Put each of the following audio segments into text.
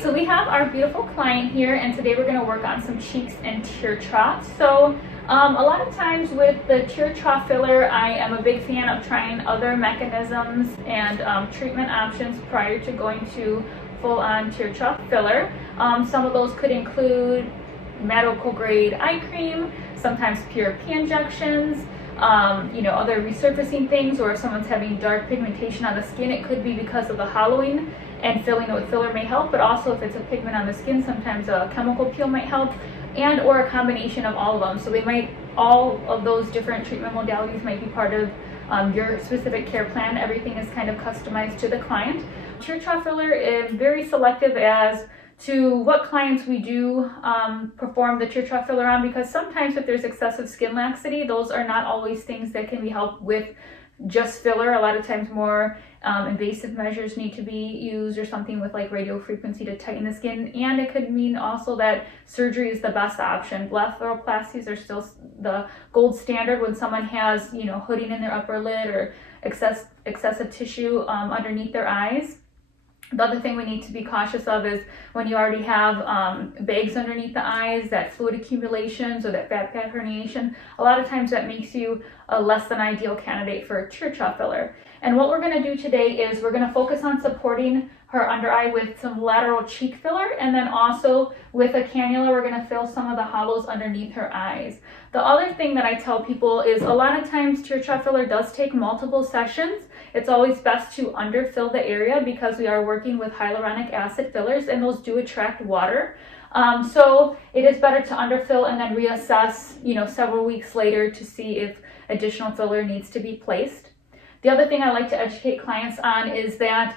So we have our beautiful client here, and today we're going to work on some cheeks and tear troughs. So a lot of times with the tear trough filler, I am a big fan of trying other mechanisms and treatment options prior to going to full-on tear trough filler. Some of those could include medical grade eye cream, sometimes PRP injections, other resurfacing things, or if someone's having dark pigmentation on the skin, it could be because of the hollowing, and filling it with filler may help, but also if it's a pigment on the skin, sometimes a chemical peel might help, and or a combination of all of them. So all of those different treatment modalities might be part of your specific care plan. Everything is kind of customized to the client. Tear trough filler is very selective as to what clients we do perform the tear trough filler on, because sometimes if there's excessive skin laxity, those are not always things that can be helped with just filler. A lot of times more invasive measures need to be used, or something with like radio frequency to tighten the skin. And it could mean also that surgery is the best option. Blepharoplasties are still the gold standard when someone has, hooding in their upper lid or excessive tissue underneath their eyes. The other thing we need to be cautious of is when you already have bags underneath the eyes, that fluid accumulations or that fat pad herniation. A lot of times that makes you a less than ideal candidate for a tear trough filler. And what we're going to do today is we're going to focus on supporting her under eye with some lateral cheek filler, and then also with a cannula we're going to fill some of the hollows underneath her eyes. The other thing that I tell people is a lot of times tear trough filler does take multiple sessions. It's always best to underfill the area because we are working with hyaluronic acid fillers, and those do attract water. So it is better to underfill and then reassess, several weeks later to see if additional filler needs to be placed. The other thing I like to educate clients on is that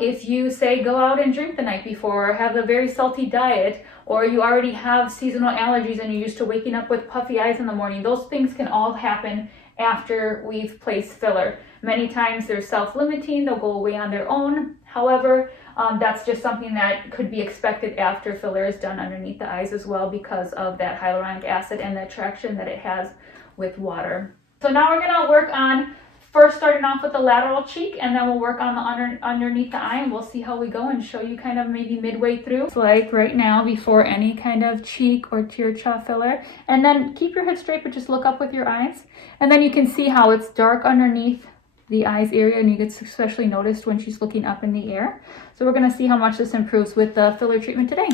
if you say go out and drink the night before, or have a very salty diet, or you already have seasonal allergies and you're used to waking up with puffy eyes in the morning, those things can all happen after we've placed filler. Many times they're self-limiting, they'll go away on their own. However, that's just something that could be expected after filler is done underneath the eyes as well, because of that hyaluronic acid and the attraction that it has with water. So now we're going to work on first starting off with the lateral cheek, and then we'll work on the underneath the eye, and we'll see how we go and show you kind of maybe midway through. It's like right now before any kind of cheek or tear trough filler. And then keep your head straight, but just look up with your eyes. And then you can see how it's dark underneath the eyes area, and you get especially noticed when she's looking up in the air. So we're going to see how much this improves with the filler treatment today.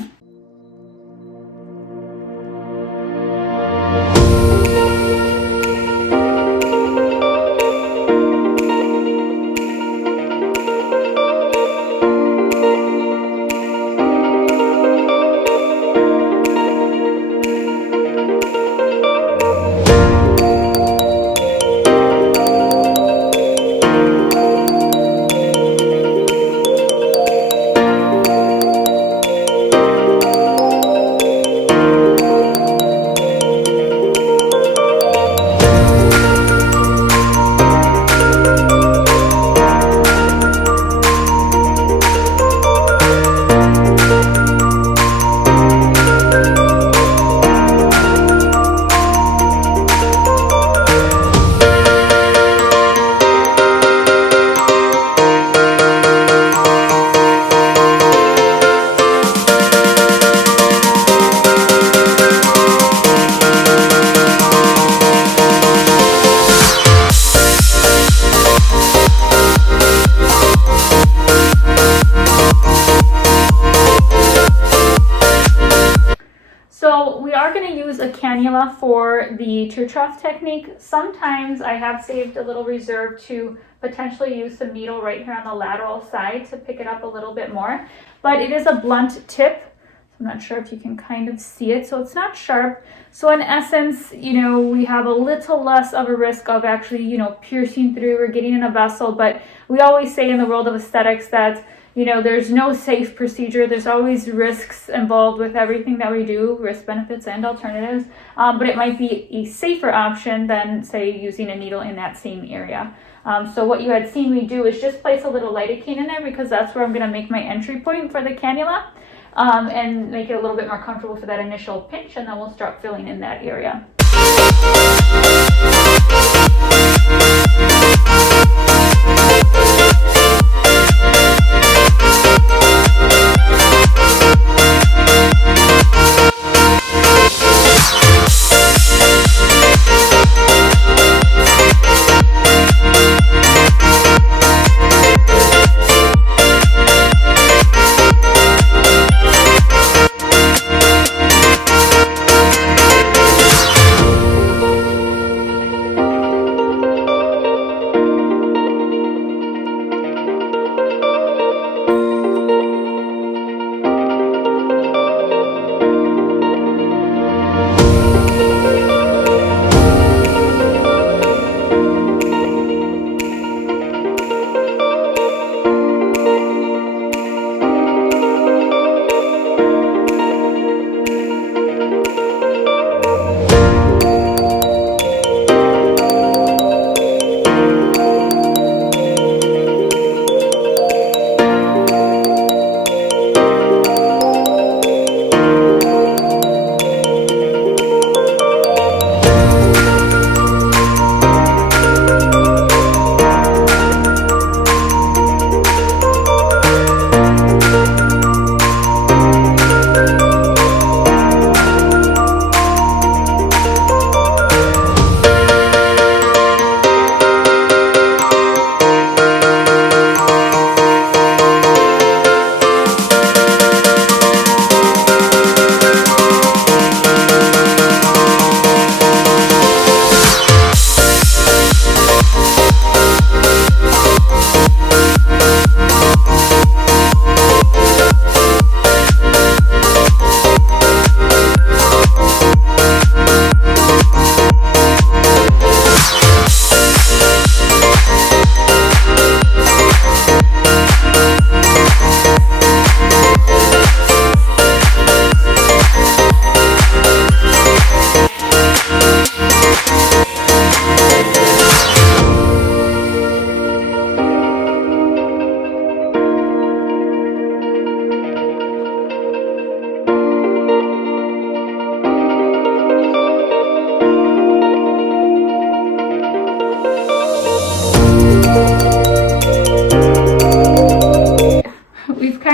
Cannula for the tear trough technique. Sometimes I have saved a little reserve to potentially use some needle right here on the lateral side to pick it up a little bit more, but it is a blunt tip. I'm not sure if you can kind of see it, so it's not sharp. So in essence, we have a little less of a risk of actually, piercing through or getting in a vessel. But we always say in the world of aesthetics that there's no safe procedure. There's always risks involved with everything that we do, risk, benefits, and alternatives. But it might be a safer option than, say, using a needle in that same area. So what you had seen me do is just place a little lidocaine in there, because that's where I'm going to make my entry point for the cannula, and make it a little bit more comfortable for that initial pinch, and then we'll start filling in that area.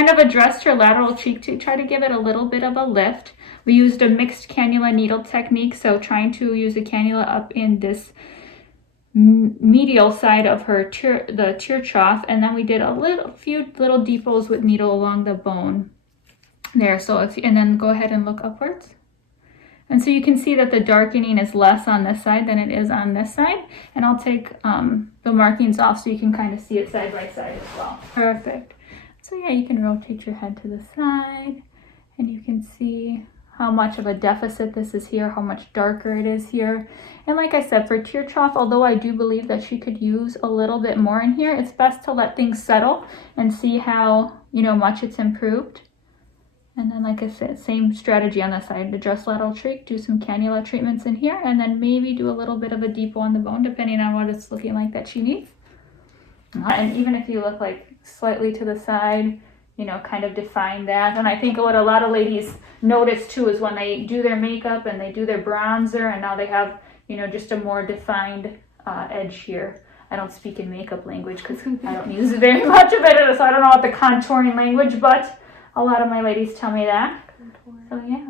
kind of addressed her lateral cheek to try to give it a little bit of a lift. We used a mixed cannula needle technique, so trying to use a cannula up in this medial side of her the tear trough, and then we did a few little depots with needle along the bone there. So and then go ahead and look upwards. And so you can see that the darkening is less on this side than it is on this side. And I'll take the markings off so you can kind of see it side by side as well. Perfect. So yeah, you can rotate your head to the side and you can see how much of a deficit this is here, how much darker it is here. And like I said, for tear trough, although I do believe that she could use a little bit more in here, it's best to let things settle and see how, much it's improved. And then, like I said, same strategy on the side. Adjust lateral cheek, do some cannula treatments in here, and then maybe do a little bit of a depot on the bone, depending on what it's looking like that she needs. And even if you look like slightly to the side, kind of define that. And I think what a lot of ladies notice too is when they do their makeup and they do their bronzer, and now they have, just a more defined edge here. I don't speak in makeup language because I don't use very much of it, so I don't know what the contouring language, but a lot of my ladies tell me that. So yeah.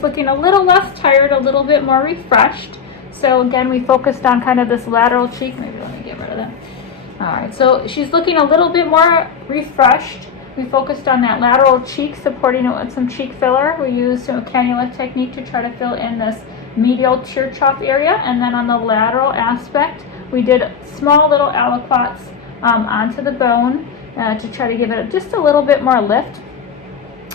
Looking a little less tired, a little bit more refreshed. So again, we focused on kind of this lateral cheek. Maybe let me get rid of that. All right, so she's looking a little bit more refreshed. We focused on that lateral cheek, supporting it with some cheek filler. We used a cannula technique to try to fill in this medial tear trough area. And then on the lateral aspect, we did small little aliquots onto the bone to try to give it just a little bit more lift.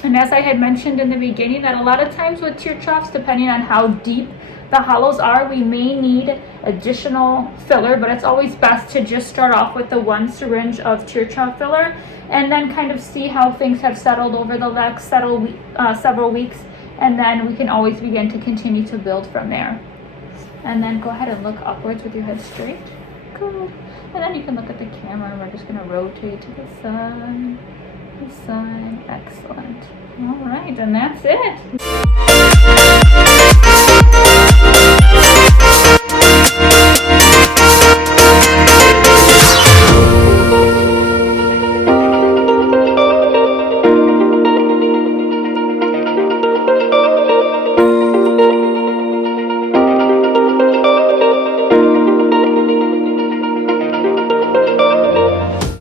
And as I had mentioned in the beginning, that a lot of times with tear troughs, depending on how deep the hollows are, we may need additional filler, but it's always best to just start off with the 1 syringe of tear trough filler and then kind of see how things have settled over the next several weeks, and then we can always begin to continue to build from there. And then go ahead and look upwards with your head straight. Good. And then you can look at the camera, and we're just going to rotate to the side. Excellent. All right, and that's it.